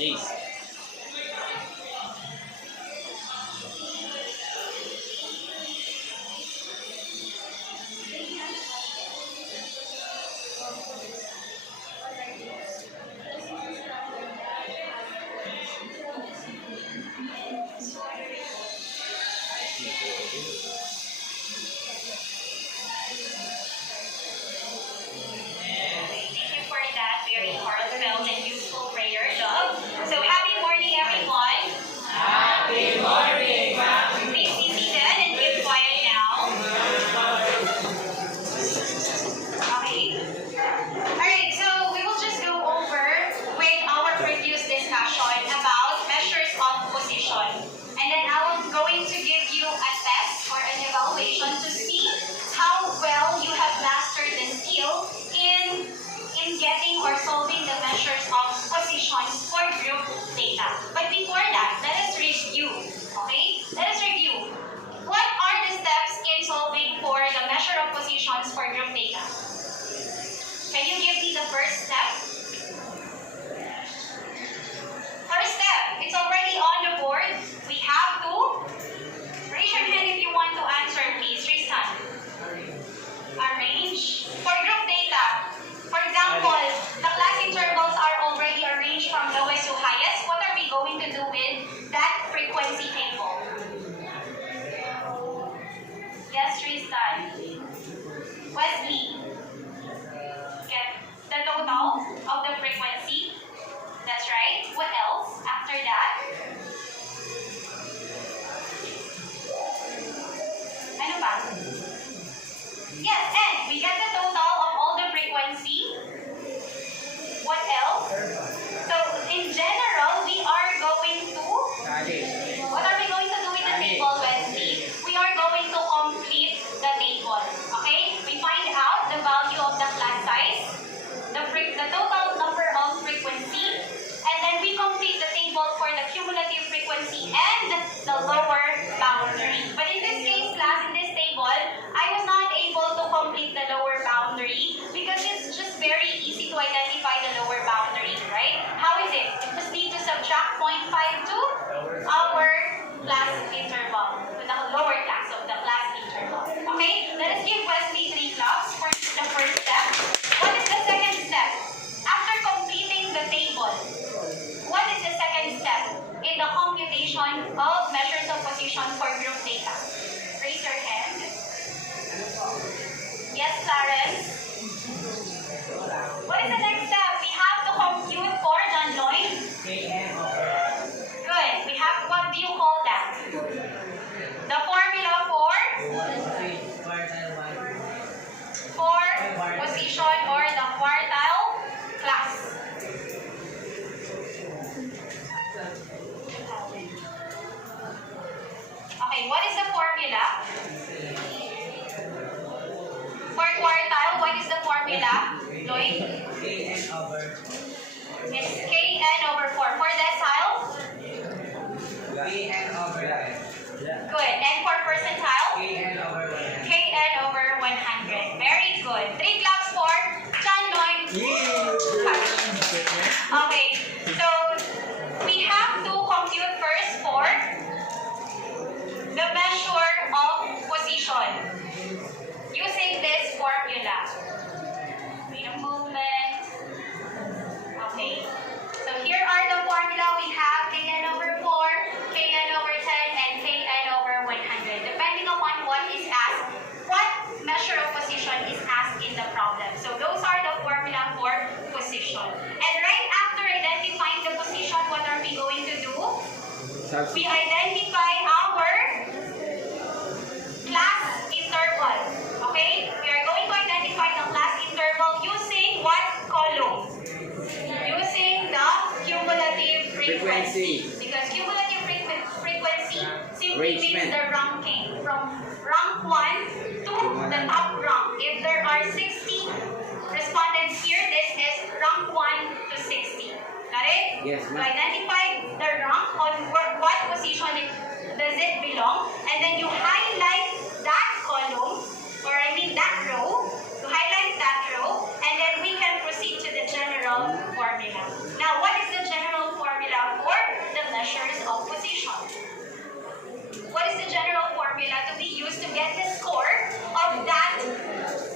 Jace. Thank you for that very heartfelt and useful prayer, love. So happy morning, everyone. Happy morning, ma'am. Please be seated and keep quiet now. Okay. Alright, so we will just go over with our previous discussion about measures of position. And then I'm going to give you a test or an evaluation to see how well you have mastered the skill in getting or solving the measures of positions for group data. But before that, let us review. Okay? Let us review. What are the steps in solving for the measure of positions for group data? Can you give me the first step? First step, it's already on the board. We have to raise your hand if you want to answer, please. Tristan. Arrange. For group data, for example, the class intervals are already arranged from lowest to highest. What are we going to do with that frequency table? Yes, Tristan. Wesley. Get the total of the frequency. That's right. What else after that? Ano ba? Yes, and we get the total of all the frequency. What else? So, in general, we are going to... What are we going to do with the table, Wesley? We are going to complete the table. Okay? We find out the value of the class size, the total number of frequency, and then we complete the table for the cumulative frequency and the lower boundary. But in this case, class, in this table, I was not able to complete the lower boundary because it's just very easy to identify the lower boundary, right? How is it? You just need to subtract 0.5 to our class interval, to the lower class of the class interval. Okay? Let us give Wesley 3 claps for the first step. What is the second step? After completing the table, what is the second step in the computation of measures of position for group data? Raise your hand. Yes, Clarence. What is the next step? We have to compute for John Lloyd. Good. We have, what do you call that? The formula for position or the quartile class. Okay, what is the formula? For quartile, what is the formula, Lloyd? It's Kn over 4. For decile? Good. And for percentile? Kn over 100. Very good. 3 claps for John Lloyd. Okay, so we have to compute first for the measure of position using this formula. Wait a moment. Okay. So here are the formula. We have Kn over 4, Kn over 10, and Kn over 100. Depending upon what is asked, what measure of position is asked in the problem. So those are the formula for position. And right after identifying the position, what are we going to do? We identify our class interval. Okay? We are going to identify the class interval using what column? Using the cumulative frequency. Because cumulative frequency simply means the ranking from rank 1 to the top rank. If there are 60 respondents here, this is rank 1 to 60. Got it? Yes, So identify the rank on what position does it belong, and then you highlight that column, or I mean that row. You highlight that row, and then we can proceed to the general formula. Now, what is the general formula measures of position. What is the general formula to be used to get the score of that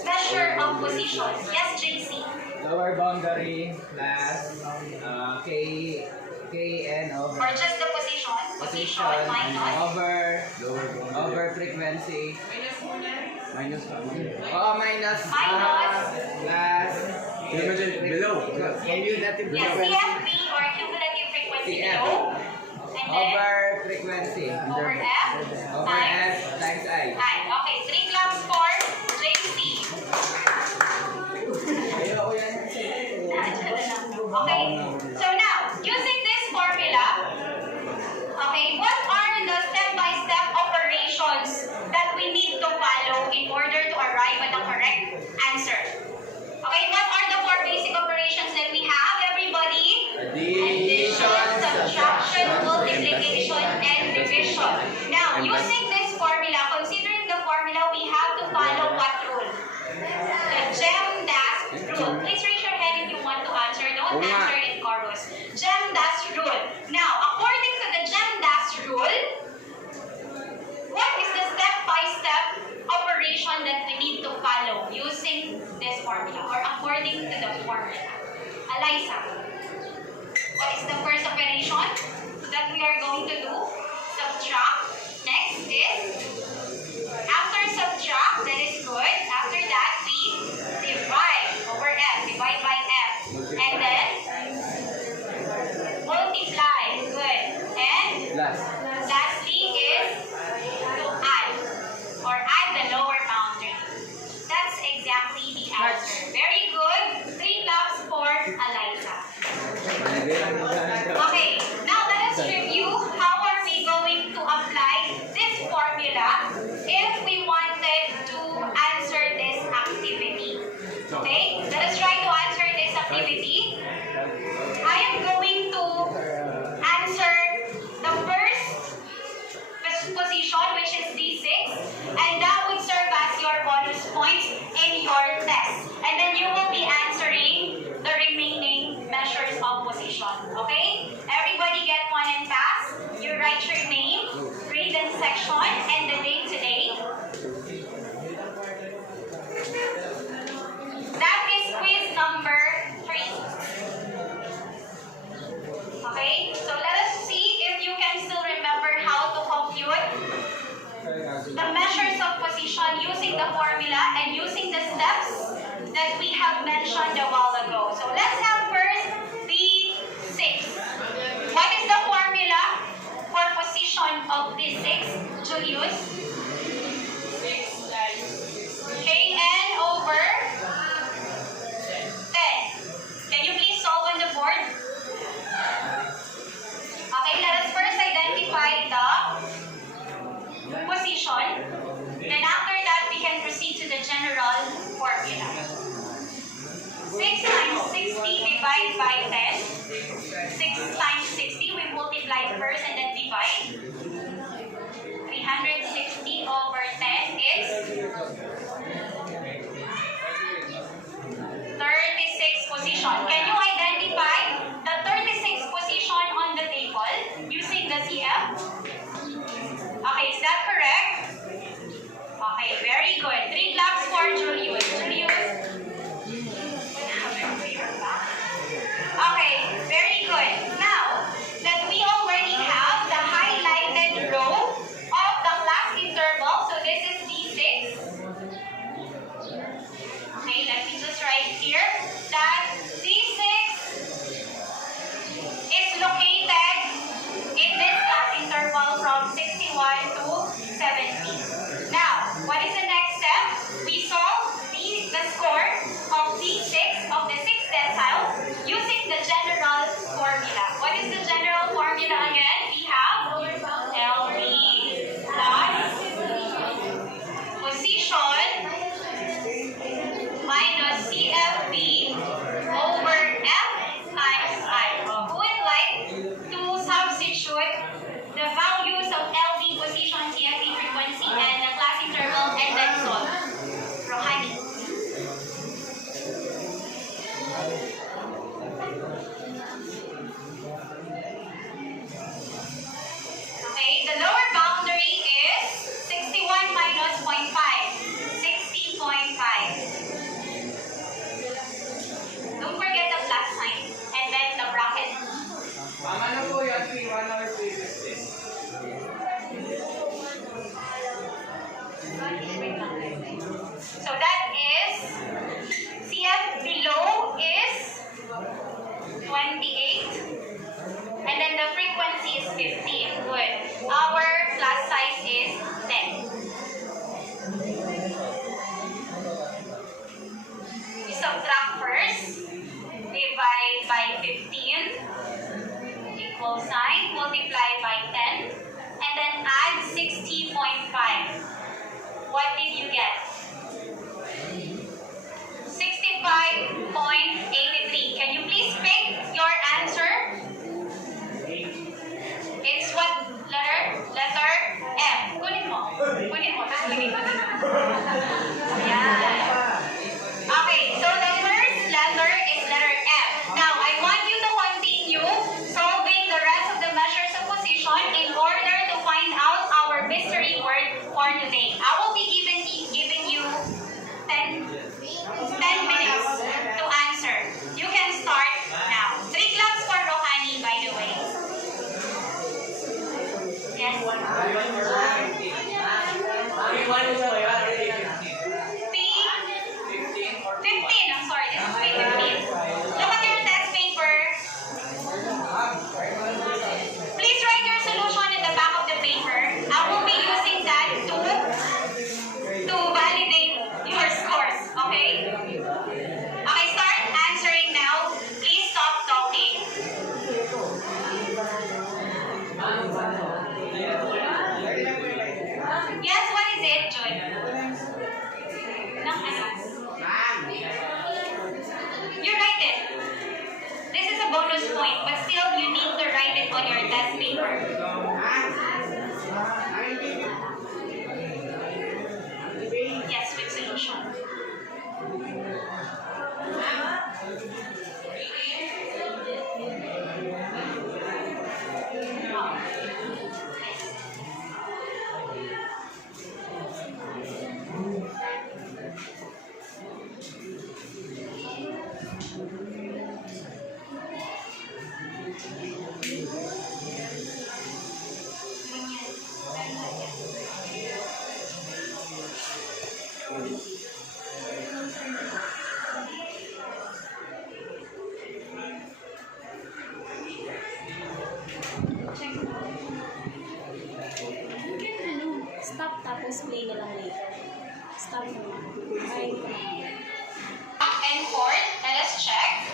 measure of position? Yes, JC. Lower boundary plus Kn over Or just the position minus over frequency minus minus plus below cumulative yes, CFP or cumulative frequency below. And then over frequency over F times I. Okay, 3 claps for JC. Okay, so now, using this formula, okay, what are the step-by-step operations that we need to follow in order to arrive at the correct answer? Okay, what are the 4 basic operations that we have, everybody? Addition, subtraction, multiplication, and division. Now, using this formula, considering the formula, we have to follow what rule? The GEM-DAS rule. Please raise your hand if you want to answer. Don't answer in chorus. GEM-DAS rule. Now, according to the GEM-DAS rule, what is the step-by-step operation that we need to follow using this formula or according to the formula? Eliza, what is the first operation that we are going to do? Subtract. Next is, after subtract, that is good. After that, we divide over F. Divide by F. And then, multiply. Good. And lastly is to add. Or add the lower boundary. That's exactly the answer. Very good. 3 claps for Eliza. Okay, now let us review how are we going to apply this formula if we wanted to answer this activity. Okay, let us try to answer this activity. I am going to answer the first position, which is D6, and that would serve as your bonus points in your test. And then you will be answering the remaining measures of position. Okay? Everybody get one and pass. You write your name, grade and section, and the date today. That is quiz number 3. Okay? So let us see if you can still remember how to compute the measures of position using the formula and using the steps that we have mentioned a while ago. So let's have first D6. What is the formula for position of D6, Julius? Kn over 10. Can you please solve on the board? Okay, let us first identify the position. Then after that, we can proceed to the general formula. 6 times 60 divided by 10. 6 times 60, we multiply first and then divide. 360 over 10 is 36 position. Can you identify the 36 position on the table using the CF? Okay, is that correct? Okay, very good. 3 claps for Julius. Okay, very good. Now that we already have the highlighted row of the class interval, so this is D6. Okay, let me just write here that D6 is located in this class interval from 61 to 70. Now, what is the next step? We solve the score of D6 of the 6th decile using the general formula. What is the general formula again? We have LB plus position minus CFB over F times I. Who would like to substitute the values of LB position, CFB frequency, and the class interval and then solve? Rohani. 15. Good. Our class size is 10. You subtract first. Divide by 15. Equal sign. Multiply by 10. And then add 60.5. What did you get? 65.83. Can you please pick your answer? It's what letter? Letter M. Kunin mo. Kunin mo. Tapos lagay ko dito. Ayan. Okay, so the first letter is letter M. Now, I want you to continue solving the rest of the measures of position in order to find out our mystery word for today. I will be giving you 10 minutes to answer. You can start now. 3 claps for Rohani, by the way. Yes. P15. I'm sorry, this is P15. Look at your test paper. Please write your solution in the back of the paper. I will be using that to validate your scores, okay? Okay, start answering now. Please stop talking. Yes, what is it, Jun? You write it. This is a bonus point, but still you need to write it on your test paper. Yes, with solution. Stop tapos play na lang later. Stop na lang. Ay, And fourth, let us check.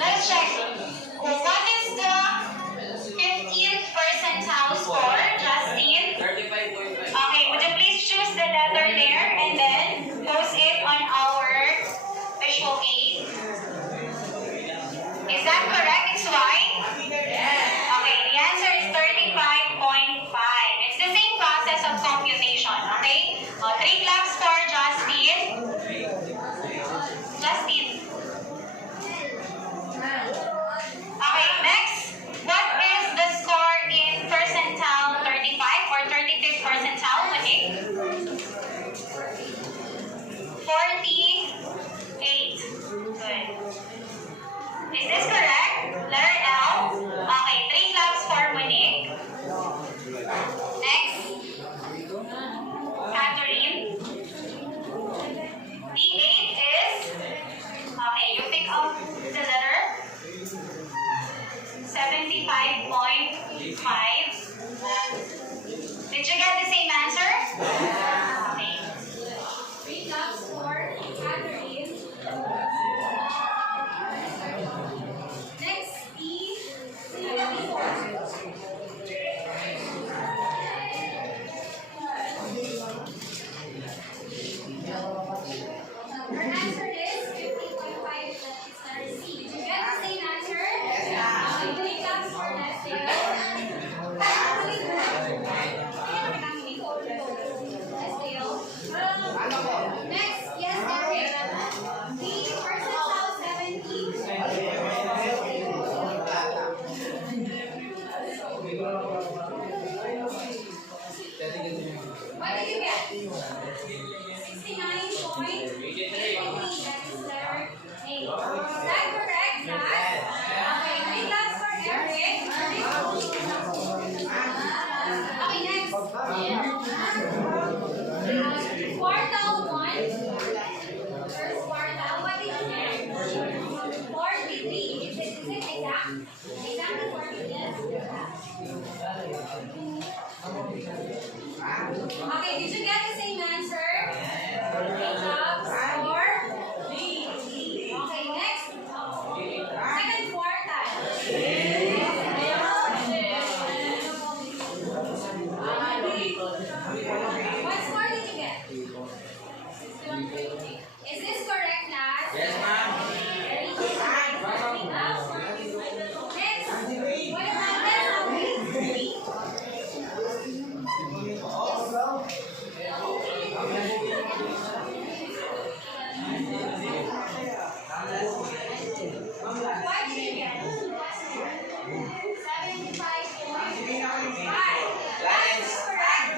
Let's check. What is the 15th percentile score, Justin? 35.5. Okay, would you please choose the letter there and then post it on our visual aid? Is that correct? It's Y? Okay, the answer is 35.5. It's the same process of computation, okay? 3 claps for Justin. Justin. Okay, next. What is the score in percentile 35 or 35th percentile? Monique? 48. Good. Is this correct? Letter L. Okay, 3 claps for Monique. Next. Catherine. D8 is, okay, you pick up the letter. 75.5. Did you get the same answer? Okay. 3 claps for Catherine. Next, her answer is 50.5. It's letter C. Did you get the same answer? Yes. 3 claps for Nestle. Next, yes, Eric. The percentile 70. What did you get? 69.83. Okay, did you get the same answer? Three cups for B. Okay, next. Second quartile. What score did you get? Is this correct, class? Yes, ma'am. Very good. Three cups. Next. What about this? What did you get? 75.5. That is correct.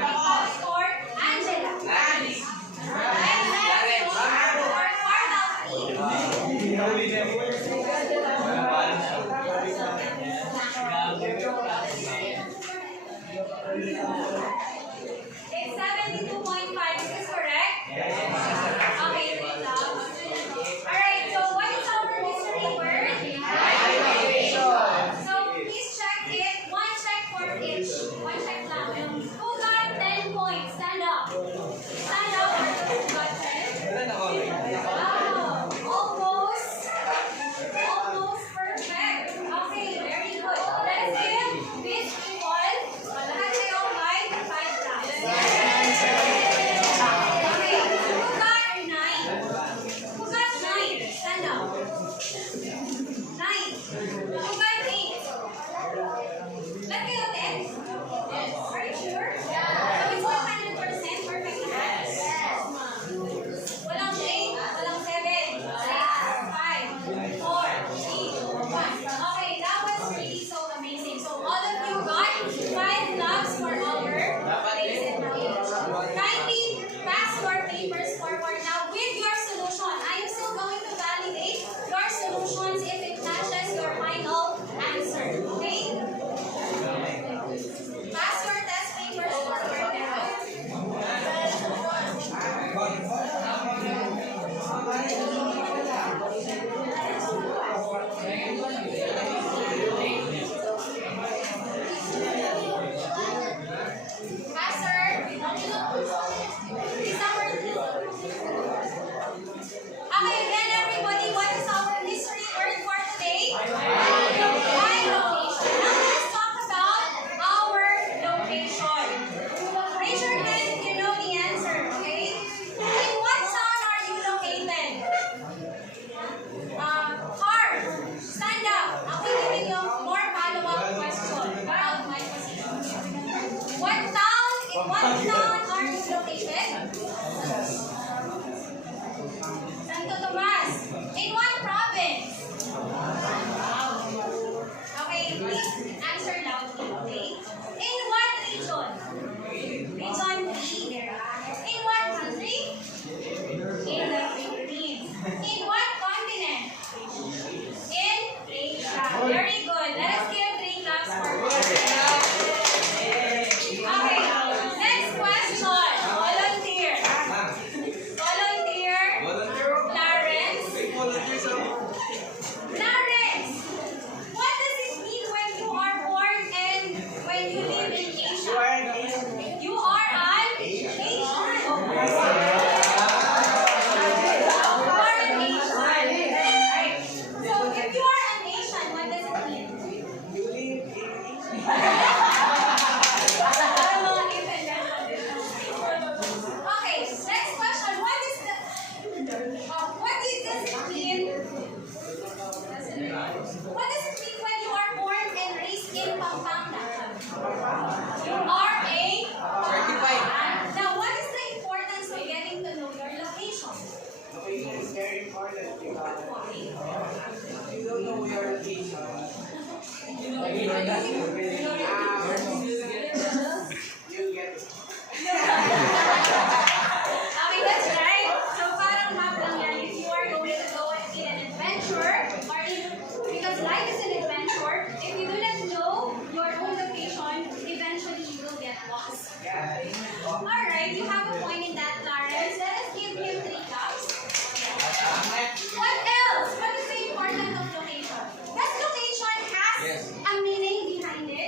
Top score, Angela. And next for quartile 3. It's 72.5. Is this correct? Okay, great job. Alright, so what is our mystery word? So please check it. One check for each. One check lang. Who got 10 points? Stand up. Stand up for those who got 10. Wow, almost perfect. Okay, very good. Let's give these people, lahat kayo may 5 claps. Okay, who got 9? Who got 9? Stand up. 9. Who got 8? Let kayo 10? Yes. Are you sure? Yeah. So it's 100% perfect lahat? Yes. Walang 8, walang 7, 6, 5, 4, 3, 1. Okay, that was really so amazing. So all of you got 5 claps for our ladies and gentlemen. Kindly pass your papers forward now with your solution. I am still going to validate your solutions if it matches your final answer. Okay? Pass your test papers forward now. Pastor, is our okay, again, everybody, what is our mystery word for today? Why location? Now let's talk about our location. Raise your hand if you know the answer, okay? In what town are you located? Car, stand up. I'll be giving you more follow-up questions about my position. What town? In what town are you located? Santo Tomas. In what province? Okay, please answer loudly, okay? In what region? Region B. In what country? In the Philippines. In what continent? In Asia. Very good. Let us give 3 claps for that. Okay, next question. Volunteer. Volunteer. Clarence. Clarence, what does it mean when you are born and when you live in Asia? You are an Asian. You are an Asian. Right. So if you are an Asian, what does it mean? Okay, next question. What does it mean? What does it mean when you are born and raised in Pampanga? You are a Certified. Now, what is the importance of getting to know your location? Location is very important because Why? if you don't know your location, you get Okay, that's right. So parang map lang yan. If you are going to go in an adventure, or because life is an adventure, if you do not know your own location, eventually you will get lost. Alright, you have a point in that, Clarence. Let us give him 3 claps. What else? What is the importance of location? Does location has Yes. a meaning behind it?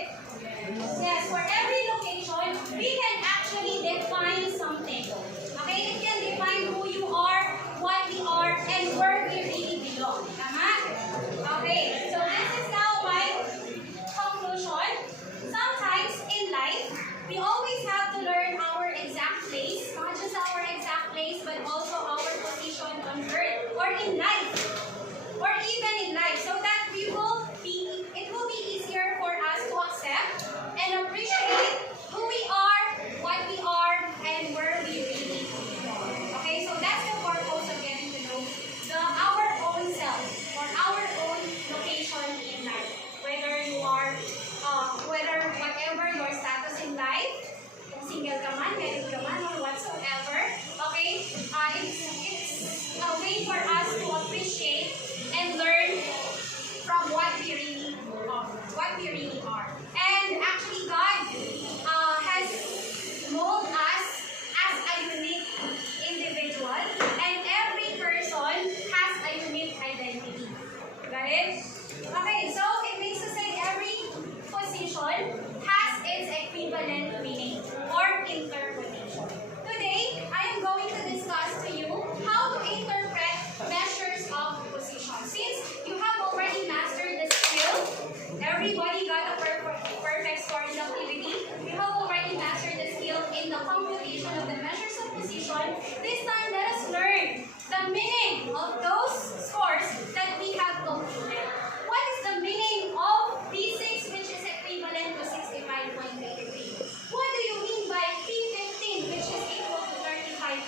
This time, let us learn the meaning of those scores that we have computed. What is the meaning of P6, which is equivalent to 65.83? What do you mean by P15, which is equal to 35.5?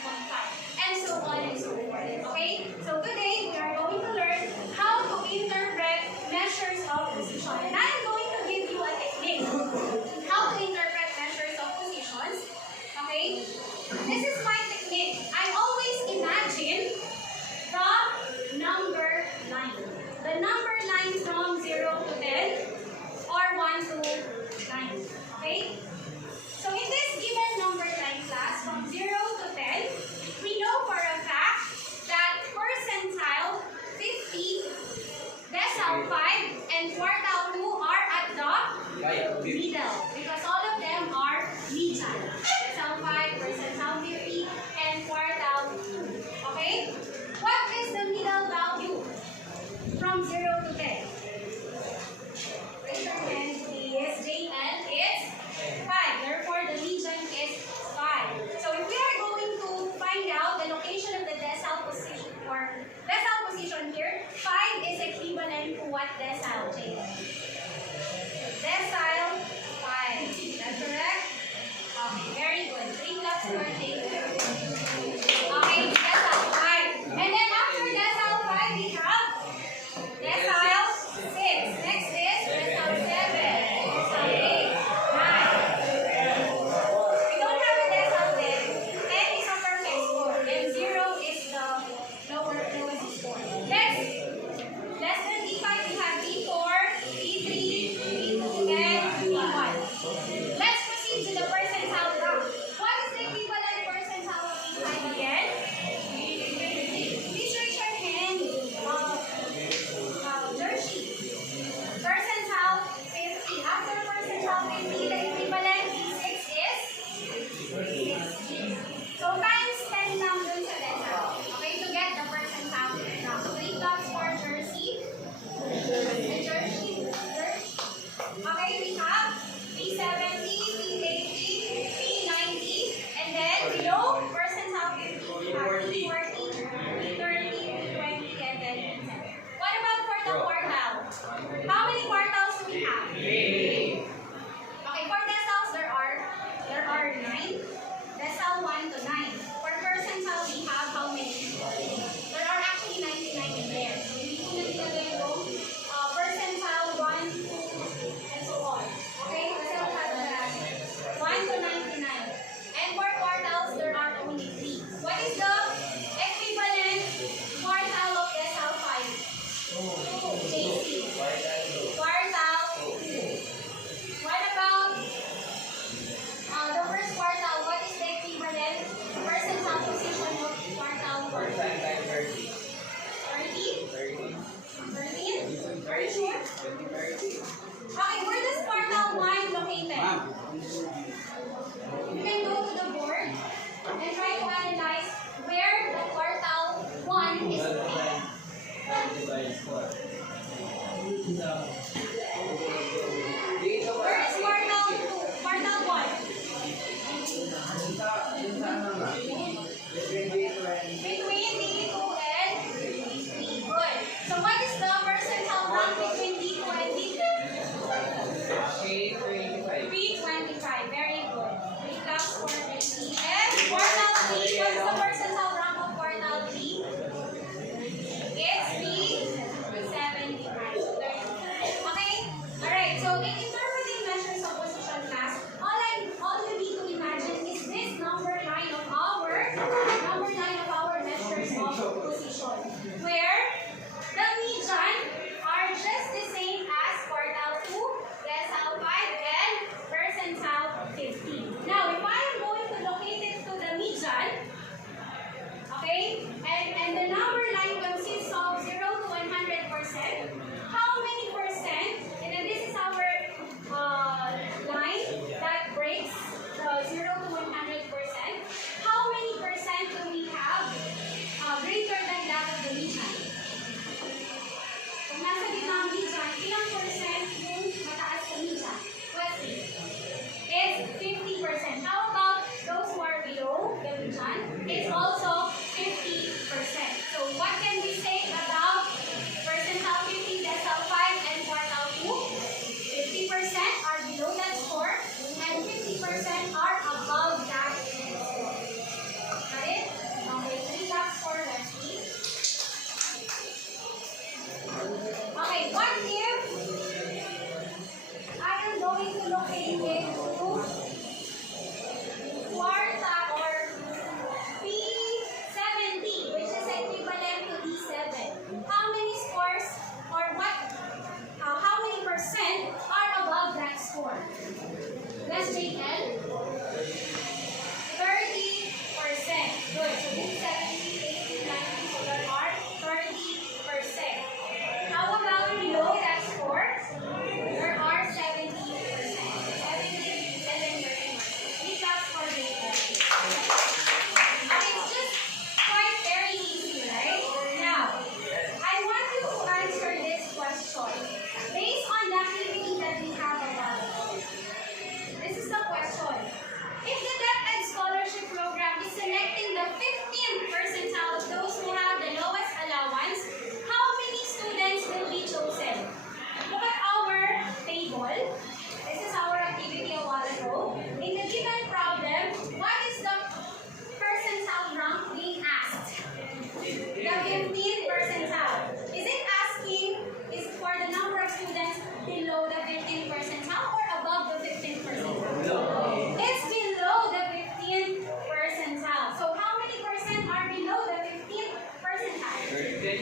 And so on and so forth. Okay? So today, we are going to learn how to interpret measures of position. And I am going to give you a technique how to interpret measures of positions. Okay? This is my technique. I always imagine the number line. The number line from 0 to 10 or 1 to 9. Okay? So in this given number line class from 0 to 10, we know for a fact that percentile 50, decile 5, and quartile 2 are at the middle because all of them are median. Decile 5, percentile 50, and quartile 2. Okay? What is the middle value from 0 to 10? Raise your hand, please. JL is 5. Therefore, the median is 5. So if we are going to find out the location of the decile position or decile position here, 5 is equivalent to what decile, JL? Decile 5. Is that correct? Okay, very good. 3 claps for JL. Okay, decile 5. And then after decile 5, we have decile 6. Next is decile 7. Decile 8. 9. We don't have a decile 10. 10 is a perfect score. And 0 is the lowest score. Next, less than D5, we have D4, D3, D2, and D1. Let's proceed to the percentile graph. What is the equivalent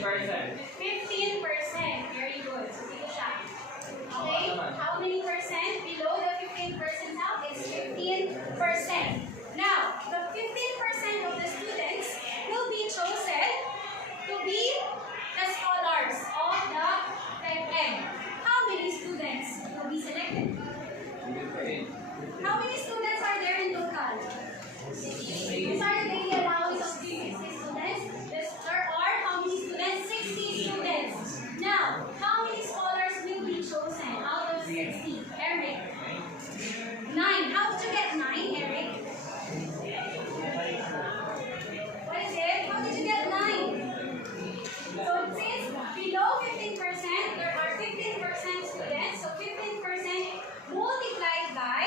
15%. Very good. So, dito siya. Okay? How many percent below the 15 percentile? It's 15%. Now, the 15% of the students will be chosen to be the scholars of the FEM. How many students will be selected? How many students are there in total? These are the daily allowance of 60 students. There are how many students? 60 students. Now, how many scholars will be chosen out of 60? Eric? 9. How did you get 9, Eric? What is it? How did you get 9? So since below 15%, there are 15% students. So 15% multiplied by,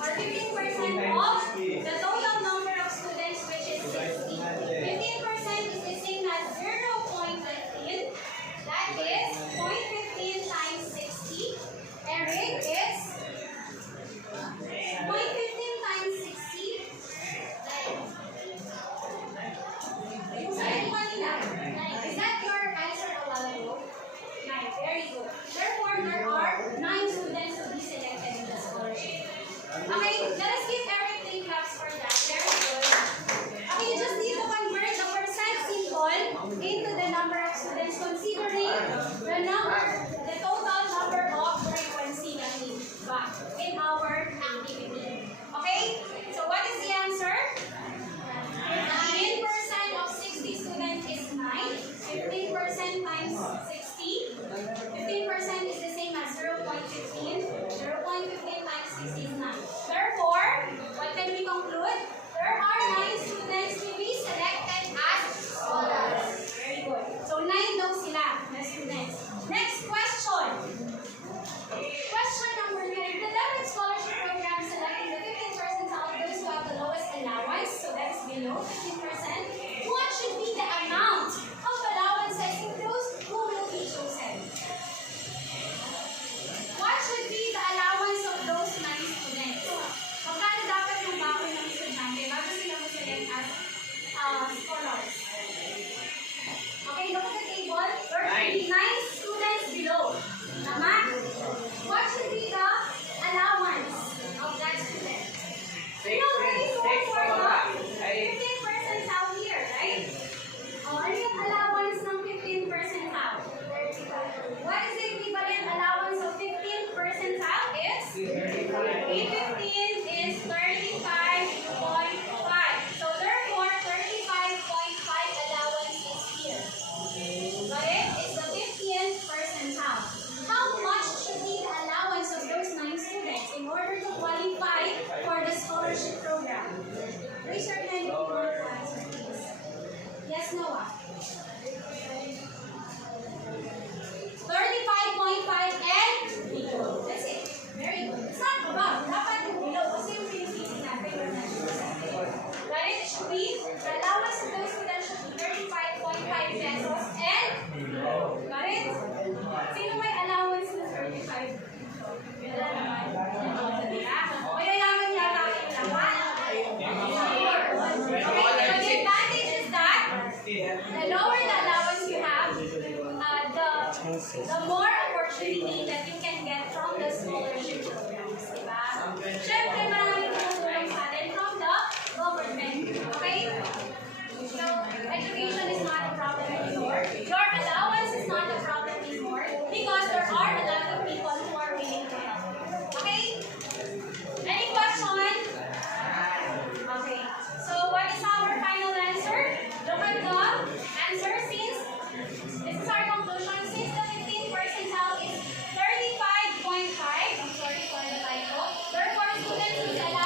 or 15% of the total number of students, which is 60. 15% is the same as 0.15. That is 0.15 times 60. Eric is 0.15 times 60. Is that your answer a while ago? 9. Very good. Therefore, there are 9 students to be selected in the scholarship. Okay, let us give Eric 3 claps for that. Very good. Okay, you just need to convert the percent symbol into the number of students, considering the total number of frequency that we got in our activity. Okay, so what is the answer? 15% of 60 students is 9. 15% times 60. 15% is the same as 0.15. 0.15 times 60 is 9. Therefore, what can we conclude? There are 9 students to be selected as scholars. Very good. So 9 daw sila na students. Next question. Question number 2. The David Scholarship Program selecting the 15 percentile of those who have the lowest allowance, so that is below 15%. What should be the amount of allowances in those who will be chosen? What should be the allowance of those 9 students? Magkano dapat yung baon ng estudyante bago sila mag-select as scholars? Okay, look at the table. There should be 9 students below. Tama? What should be the allowance of that student? You already told for the 15 percentile here, right? Ano yung allowance ng 15 percentile? What is the equivalent allowance of 15 percentile? Is 15 is 35.5. So therefore, 35.5 allowance is here. Got it? It's the 15th percentile. How much should be the allowance of those 9 students in order to qualify for the scholarship program? Raise your hand if you want to answer, please. Yes, Noah? 35.5 and below. That's it. Very good. It's not above. Dapat yung below. Kasi yung pinipili natin yung got it? It should be, the allowance of those students should be 35.5 pesos and below. Got it? Sino may allowance ng 35? Wala naman. O yayaman yata yung laman. Okay, the advantage is that the lower the allowance you have, the more opportunity that you can get from the scholarship programs, diba? Siyempre, maraming tumutulong sa atin from the government. Okay? So, education is not a problem anymore. Your allowance is not a problem anymore because there are a lot of people who are willing to help. Okay? Any question? Okay. So, what is our final answer? Look at the answer since this is our conclusion. Since the 15 percentile is 35.5, I'm sorry for the typo. Therefore, students whose allowance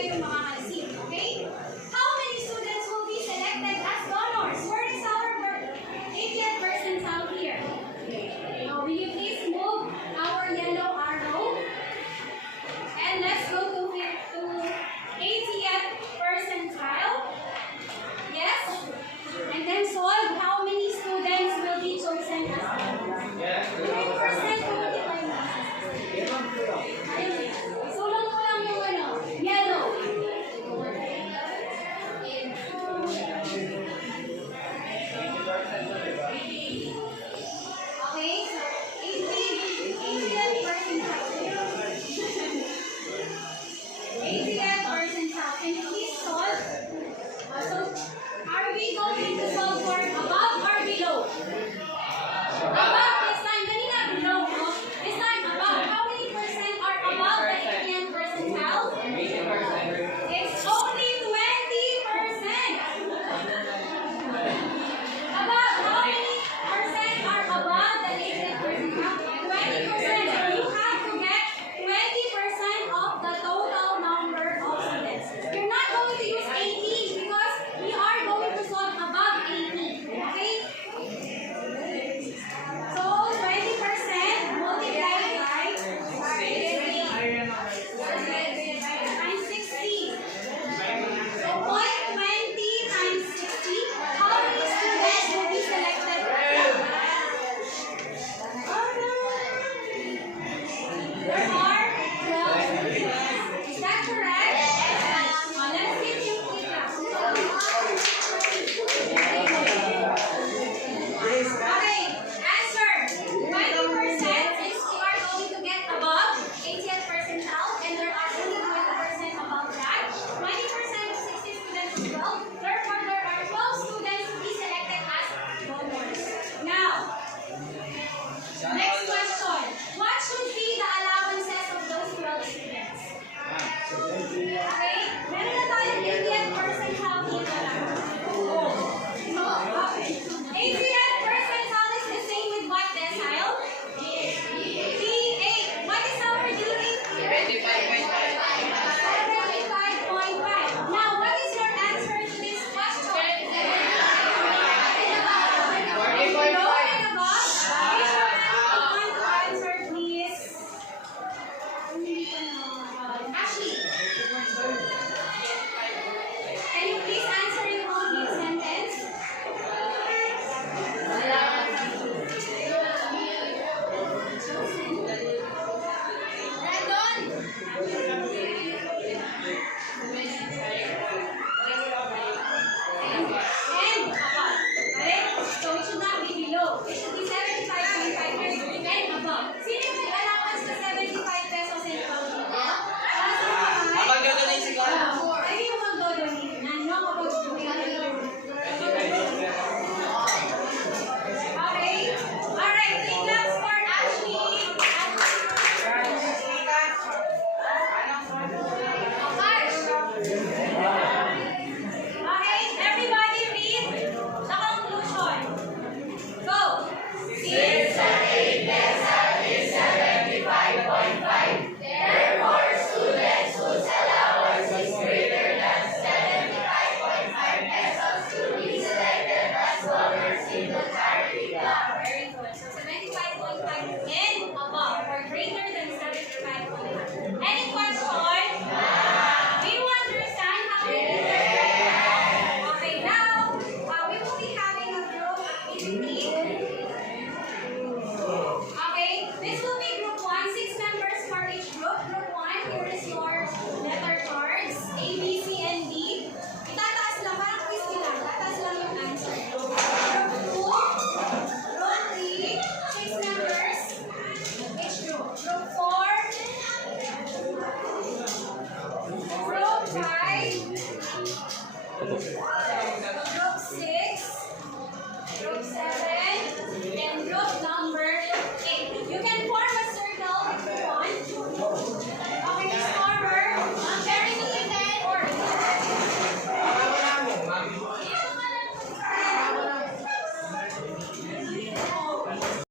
yung makakatulong